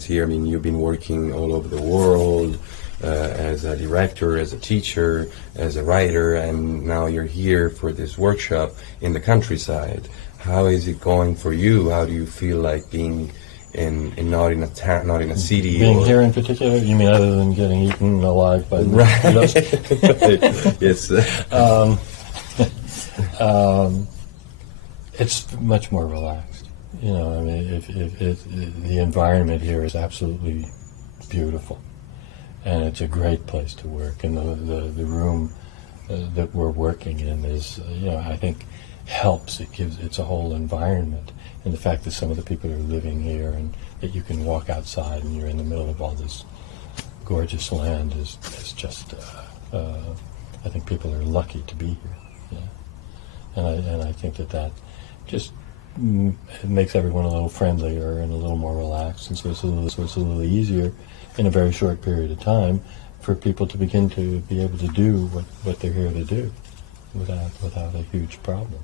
experience here? I mean, you've been working all over the world as a director, as a teacher, as a writer, and now you're here for this workshop in the countryside. How is it going for you? How do you feel like being not in a town, not in a city? Being here in particular, you mean other than getting eaten alive by mosquitoes? Yes. It's much more relaxed. You know, I mean, the environment here is absolutely beautiful, and it's a great place to work. And the room that we're working in is, you know, I think helps. It's a whole environment, and the fact that some of the people are living here and that you can walk outside and you're in the middle of all this gorgeous land is just. I think people are lucky to be here. Yeah. And I think that just it makes everyone a little friendlier and a little more relaxed, and so it's a little easier in a very short period of time for people to begin to be able to do what they're here to do without a huge problem.